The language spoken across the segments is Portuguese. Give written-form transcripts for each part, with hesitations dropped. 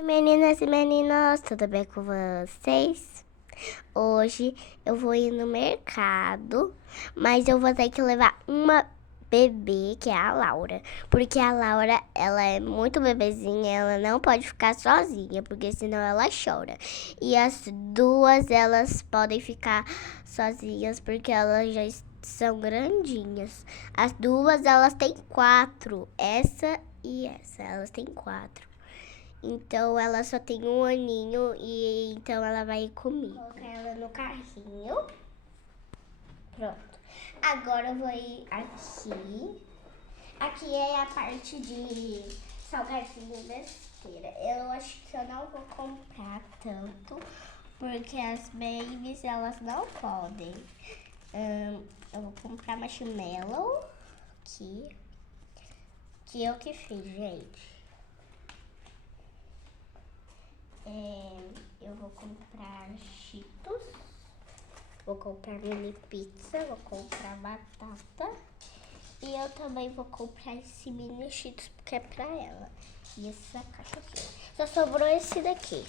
Meninas e meninos, tudo bem com vocês? Hoje eu vou ir no mercado, mas eu vou ter que levar uma bebê, que é a Laura. Porque a Laura, ela é muito bebezinha, ela não pode ficar sozinha, porque senão ela chora. E as duas, elas podem ficar sozinhas, porque elas já são grandinhas. As duas, elas têm 4, essa e essa, elas têm 4. Então ela só tem 1 aninho e então ela vai ir comigo. Vou colocar ela no carrinho. Pronto. Agora eu vou ir aqui. Aqui é a parte de salgadinho besteira. Eu acho que eu não vou comprar tanto, porque as babies elas não podem. Eu vou comprar marshmallow aqui. Que eu que fiz, gente. Eu vou comprar Cheetos, vou comprar mini pizza, vou comprar batata e eu também vou comprar esse mini Cheetos porque é pra ela. E essa caixa aqui. Só sobrou esse daqui.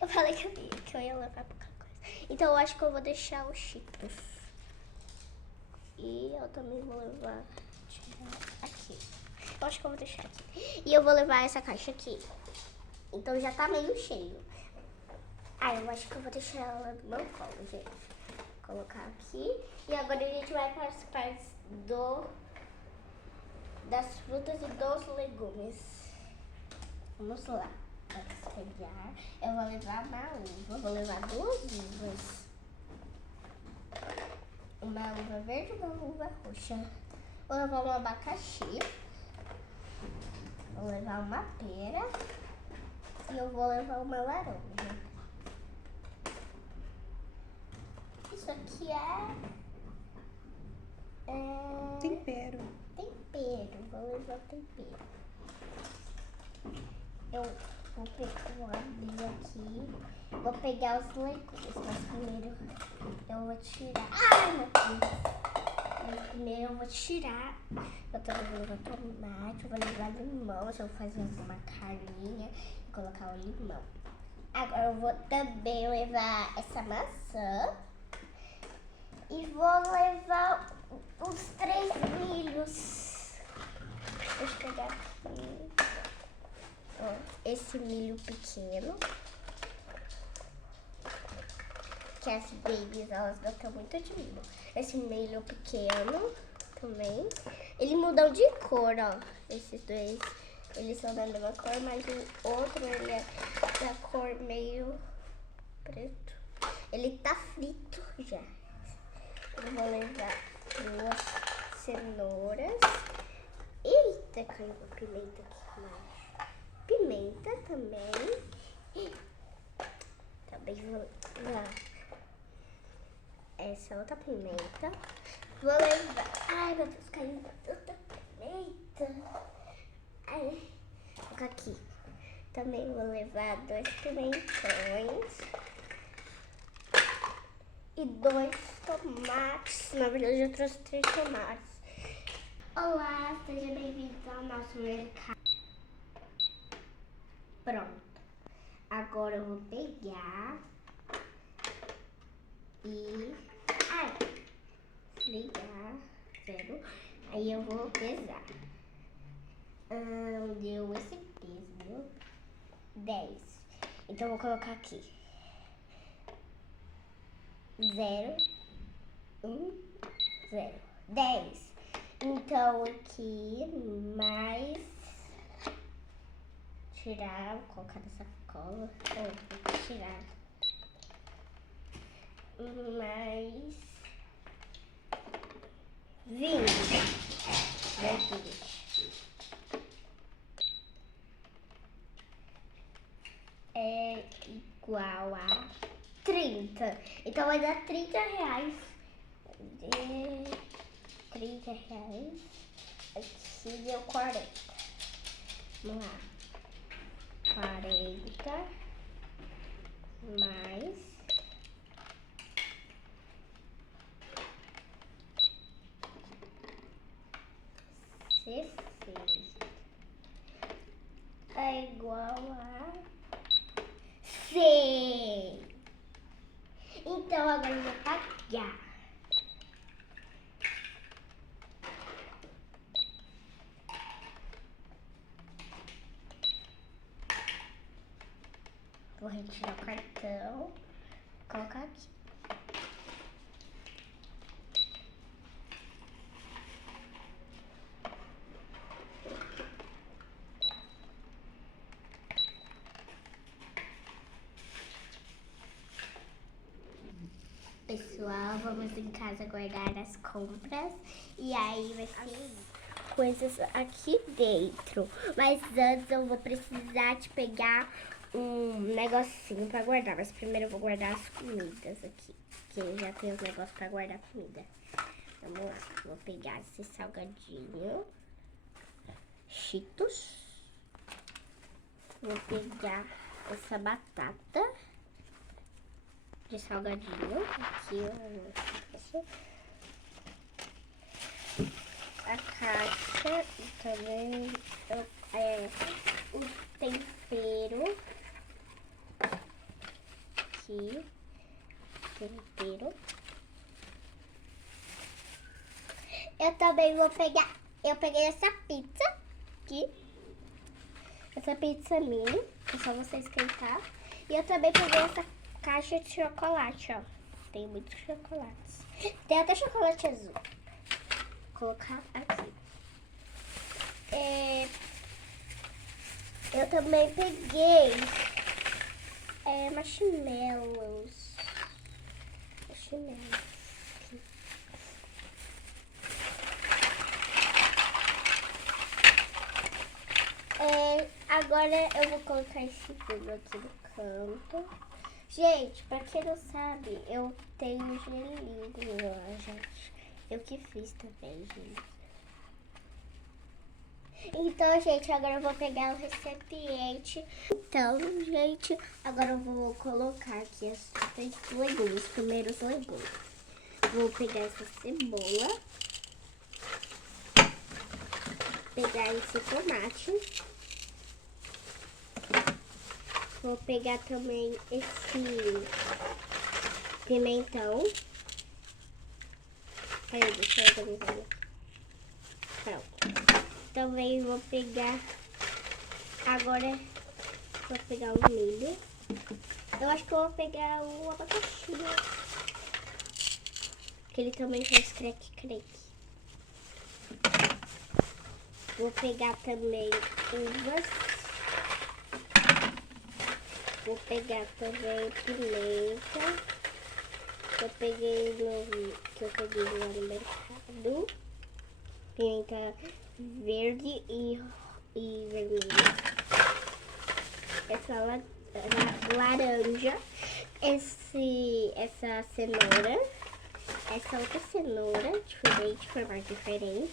Eu falei que eu ia levar pouca coisa. Então eu acho que eu vou deixar os Cheetos. E eu também vou levar aqui. Eu acho que eu vou deixar aqui. E eu vou levar essa caixa aqui. Então já tá meio cheio. Eu acho que eu vou deixar ela no meu colo, gente. Vou colocar aqui. E agora a gente vai para as partes das frutas e dos legumes. Vamos lá. Vamos pegar. Eu vou levar uma uva. Vou levar 2 uvas. Uma uva verde e uma uva roxa. Vou levar um abacaxi. Vou levar uma pera. E eu vou levar uma laranja. Isso aqui tempero. Vou levar tempero. Eu vou abrir aqui. Vou pegar os legumes, mas primeiro eu vou tirar. Ai, meu Deus! Primeiro eu vou tirar. Eu também vou levar tomate, vou levar limão, se eu fazer uma carninha e colocar o limão. Agora eu vou também levar essa maçã. E vou levar os 3 milhos. Deixa eu pegar aqui. Ó, esse milho pequeno. Que as babies, elas gostam muito de milho. Esse milho pequeno também. Eles mudam de cor, ó. Esses dois, eles são da mesma cor, mas o outro, ele é da cor meio preto. Ele tá frito já. Eu vou levar 2 cenouras. Eita, caiu uma pimenta aqui embaixo. Pimenta também. Também vou levar essa outra pimenta. Vou levar... Ai, meu Deus, caiu tanta pimenta. Ai, vou colocar aqui. Também vou levar 2 pimentões. E 2 tomates. Na verdade, eu trouxe 3 tomates. Olá, seja bem-vindo ao nosso mercado. Pronto. Agora eu vou pegar e... ligar, 0. Aí eu vou pesar. Deu esse peso, 10. Então eu vou colocar aqui. 0, 1, 0. 10. Então aqui, mais... tirar, vou colocar nessa cola. Vou tirar. Mais... 20. Daqui. É igual a 30. Então vai dar 30 reais. 30 reais. Aqui deu 40. Vamos lá. 40 mais 60 é igual a Sei! Então agora eu vou pagar. Vou retirar o cartão. Colocar aqui. Pessoal, vamos em casa guardar as compras e aí vai ter coisas aqui dentro. Mas antes eu vou precisar de pegar um negocinho pra guardar. Mas primeiro eu vou guardar as comidas aqui, que eu já tenho os negócios pra guardar comida. Vamos lá, vou pegar esse salgadinho, Cheetos. Vou pegar essa batata de salgadinho. Aqui, a caixa também, o tempero. Aqui, tempero. Eu também vou pegar, eu peguei essa pizza aqui. Essa pizza mini, é só você esquentar. E eu também peguei essa caixa de chocolate, ó. Tem muitos chocolates. Tem até chocolate azul. Vou colocar aqui. Eu também peguei marshmallows. Marshmallows. Agora eu vou colocar esse vidro aqui no canto. Gente, pra quem não sabe, eu tenho gelinho, ó, gente. Eu que fiz também, gente. Então, gente, agora eu vou pegar o recipiente. Então, gente, agora eu vou colocar aqui os legumes, primeiro os legumes. Vou pegar essa cebola. Pegar esse tomate. Vou pegar também esse pimentão. Aí, deixa eu organizar. Pronto. Também vou pegar, agora vou pegar o milho. Eu acho que eu vou pegar o abacaxi, que ele também faz creque-creque. Vou pegar também uvas. Vou pegar também pimenta. Que eu peguei lá no mercado. Pimenta verde e vermelha. Essa laranja. Essa cenoura. Essa outra cenoura diferente, formato diferente.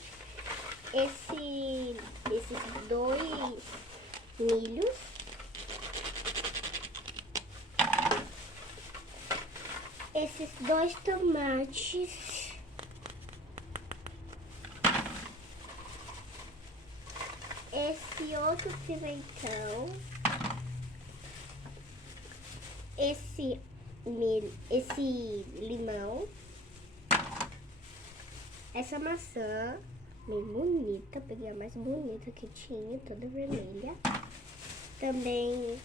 Esses dois milhos. Esses dois tomates. Esse outro pimentão. Esse limão. Essa maçã. Bem bonita. Peguei a mais bonita que tinha, toda vermelha. Também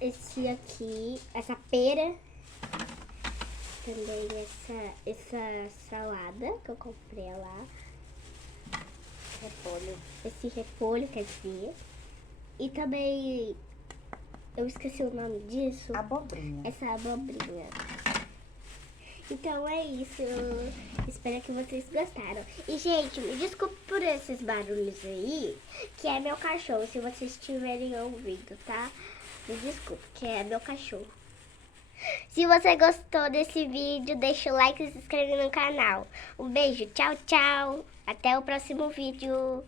esse aqui, essa pera. Também essa salada que eu comprei lá. Repolho. Esse repolho, quer dizer. E também, eu esqueci o nome disso. Abobrinha. Essa abobrinha. Então é isso. Eu espero que vocês gostaram. E, gente, me desculpe por esses barulhos aí, que é meu cachorro. Se vocês estiverem ouvindo, tá? Me desculpe, que é meu cachorro. Se você gostou desse vídeo, deixa o like e se inscreve no canal. Um beijo, tchau, tchau. Até o próximo vídeo.